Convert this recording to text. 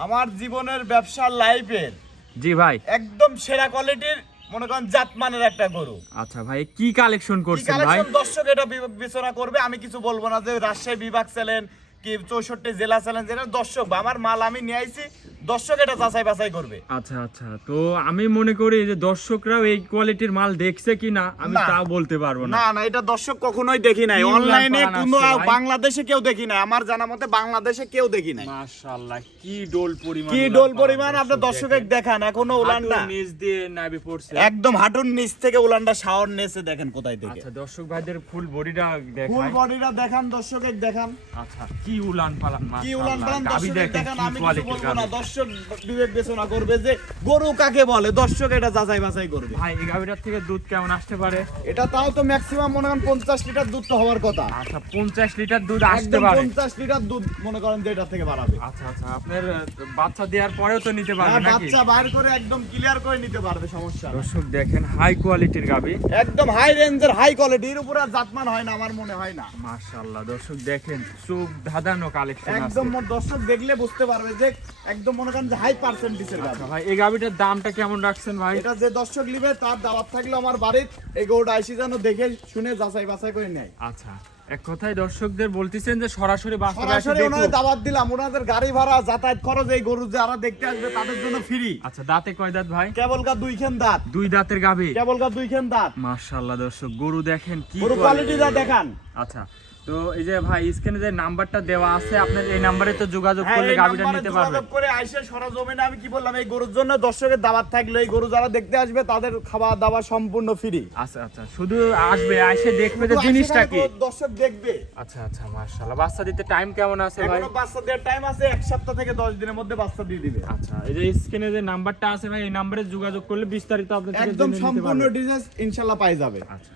আমার জীবনের ব্যবসার লাইফের জি ভাই। একদম সেরা কোয়ালিটির মনে করেন জাতমানের একটা গরু। আচ্ছা ভাই কি কালেকশন করছেন ভাই? কালেকশন দর্শক এটা বিবেচনা করবে আমি কিছু বলব না যে রাজশাহী বিভাগ চ্যালেন কি চৌষট্টি জেলা চ্যালেন যেটা দর্শক আমার মাল আমি নিয়ে আইছি দর্শক এটা যাচাই বাছাই করবে। আচ্ছা আচ্ছা তো আমি মনে করি যে দর্শকরাও এই কোয়ালিটির মাল দেখছে কিনা আমি বলতে পারব না। না না এটা দর্শক কখনোই দেখি নাই। অনলাইনে কোনো বাংলাদেশে কেউ দেখি নাই। আমার জানা মতে বাংলাদেশে কেউ দেখি নাই। মাশাআল্লাহ কি ডোল পরিমাণ কি ডোল পরিমাণ দর্শক দর্শকে দেখান এখনও উলানটা। নিচ দিয়ে নাবি পড়ছে। একদম হাঁটুর নিচ থেকে উলানটা নেছে দেখেন কোথায় থেকে আচ্ছা দর্শক ভাইদের ফুল বডিটা ফুল বডিটা দেখান দর্শকে দেখান। আচ্ছা কি উলান পালান কি উলান পালান দেখেন আমি কিছু বলব না। দর্শক বিবেক বিবেচনা করবে যে গরু কাকে বলে? দর্শক এটা যাচাই বাছাই করবে। ভাই এই গাবিটার থেকে দুধ কেমন আসতে পারে? এটা তাও তো ম্যাক্সিমাম মনে করেন পঞ্চাশ লিটার দুধ তো হওয়ার কথা। আচ্ছা পঞ্চাশ লিটার দুধ আসতে পারে। পঞ্চাশ লিটার দুধ মনে করেন যে এটা থেকে বাড়াবে। আচ্ছা আচ্ছা আপনার বাচ্চা দেওয়ার পরেও তো নিতে পারবে নাকি? বাচ্চা বাইর করে একদম ক্লিয়ার করে নিতে পারবে সমস্যা দর্শক দেখেন হাই কোয়ালিটির গাবি একদম হাই রেঞ্জের হাই কোয়ালিটির উপরে আর জাতমান হয় না আমার মনে হয় না। মাশাআল্লাহ দর্শক দেখেন চোখ ধাঁধানো কালেকশন একদম দর্শক দেখলে বুঝতে পারবে যে একদম মনে করেন যে হাই পার্সেন্টেজের আচ্ছা ভাই এই গাবিটার দামটা কেমন রাখছেন ভাই? এটা যে দর্শক নিবে তার দাওয়াত থাকলে আমার বাড়ির এই গরুটা আইসি যেন দেখে শুনে যাচাই বাছাই করে নেয়। আচ্ছা এক কথায় দর্শকদের বলতেছেন যে সরাসরি সরাসরি। ওনাদের দাওয়াত দিলাম ওনাদের গাড়ি ভাড়া যাতায়াত খরচ এই গরু যারা দেখতে আসবে তাদের জন্য ফ্রি আচ্ছা দাঁতে কয় দাঁত ভাই? কেবল গা দুই খেন দাঁত। দুই দাঁতের গাবি কেবল গা দুই খেন দাঁত। মাশাআল্লাহ দর্শক গরু দেখেন কি গরু কোয়ালিটি যা দেখান। আচ্ছা তো এই যে ভাই স্ক্রিনে যে নাম্বারটা দেওয়া আছে আপনার এই নাম্বারে তো যোগাযোগ হ্যাঁ, করলে গাবিটা নিতে যোগাযোগ করে আইসে সরজমিনে আমি কি বললাম এই গরুর জন্য দর্শকের দাওয়াত থাকল এই গরু যারা দেখতে আসবে তাদের খাওয়া দাওয়া সম্পূর্ণ ফ্রি আচ্ছা আচ্ছা শুধু আসবে এসে দেখবে যে জিনিসটা কি। দর্শক দেখবে। আচ্ছা আচ্ছা মাশাআল্লাহ বাচ্চা দিতে টাইম কেমন আছে ভাই? এখনও বাচ্চা দেওয়ার টাইম আছে এক সপ্তাহ থেকে দশ দিনের মধ্যে বাচ্চা দিয়ে দিবে। আচ্ছা এই যে স্ক্রিনে যে নাম্বারটা আছে ভাই এই নাম্বারে যোগাযোগ করলে বিস্তারিত আপনার থেকে একদম সম্পূর্ণ পারবেন। ডিটেলস ইনশাল্লাহ পাই যাবে। আচ্ছা।